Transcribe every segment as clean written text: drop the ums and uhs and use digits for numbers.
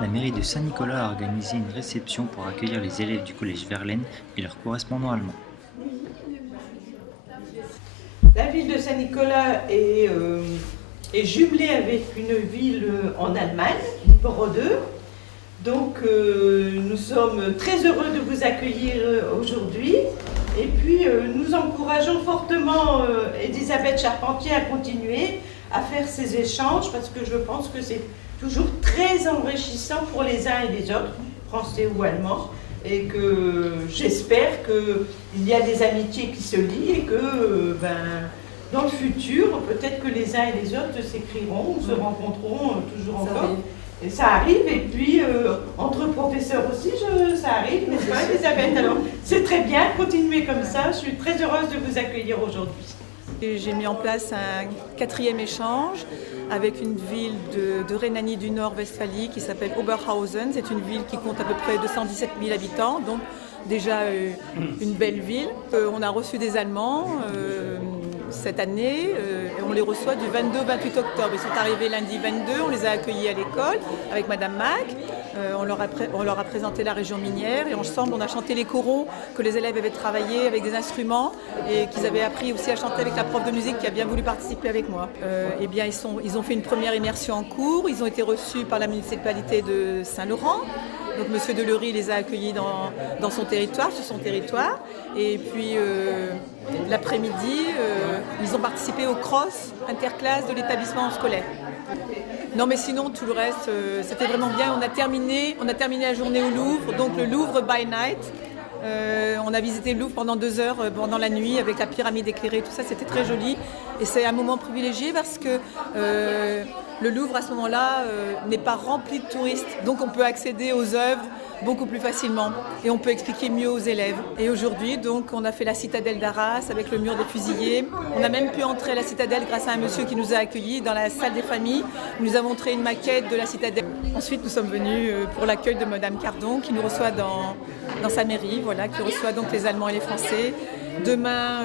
La mairie de Saint-Nicolas a organisé une réception pour accueillir les élèves du collège Verlaine et leurs correspondants allemands. La ville de Saint-Nicolas est jumelée avec une ville en Allemagne, Lipporoder. Donc nous sommes très heureux de vous accueillir aujourd'hui. Et puis nous encourageons fortement Elisabeth Charpentier à continuer à faire ces échanges parce que je pense que c'est toujours très enrichissant pour les uns et les autres, français ou allemands. Et que j'espère qu'il y a des amitiés qui se lient et que dans le futur, peut-être que les uns et les autres s'écriront ou se rencontreront toujours encore. Et ça arrive, et puis entre professeurs aussi, ça arrive, n'est-ce pas Elisabeth? Alors c'est très bien, continuez comme ça, je suis très heureuse de vous accueillir aujourd'hui. J'ai mis en place un 4e échange avec une ville de Rhénanie du Nord-Westphalie qui s'appelle Oberhausen. C'est une ville qui compte à peu près 217 000 habitants, donc déjà une belle ville. On a reçu des Allemands cette année et on les reçoit du 22 au 28 octobre. Ils sont arrivés lundi 22, on les a accueillis à l'école avec Madame Mac. On leur a présenté la région minière et ensemble on a chanté les chorons que les élèves avaient travaillé avec des instruments et qu'ils avaient appris aussi à chanter avec la prof de musique qui a bien voulu participer avec moi. Eh bien, ils ont fait une première immersion en cours, ils ont été reçus par la municipalité de Saint-Laurent. Donc M. Delury les a accueillis dans son territoire, sur son territoire. Et puis l'après-midi, ils ont participé au cross interclasse de l'établissement scolaire. Non mais sinon tout le reste, c'était vraiment bien. On a terminé la journée au Louvre, donc le Louvre by night. On a visité le Louvre pendant 2 heures pendant la nuit avec la pyramide éclairée, tout ça, c'était très joli. Et c'est un moment privilégié parce que le Louvre à ce moment-là n'est pas rempli de touristes, donc on peut accéder aux œuvres beaucoup plus facilement et on peut expliquer mieux aux élèves. Et aujourd'hui, donc, on a fait la citadelle d'Arras avec le mur des fusillés. On a même pu entrer à la citadelle grâce à un monsieur qui nous a accueillis dans la salle des familles. Il nous a montré une maquette de la citadelle. Ensuite, nous sommes venus pour l'accueil de Madame Cardon qui nous reçoit dans sa mairie, voilà, qui reçoit donc les Allemands et les Français. Demain,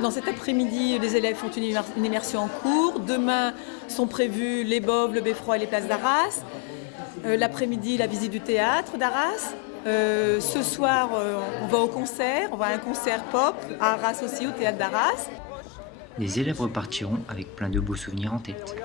dans cet après-midi, les élèves font une immersion en cours. Demain sont prévus les Boves, le Beffroi et les places d'Arras. L'après-midi, la visite du théâtre d'Arras. Ce soir, on va au concert, on va à un concert pop à Arras aussi, au théâtre d'Arras. Les élèves repartiront avec plein de beaux souvenirs en tête.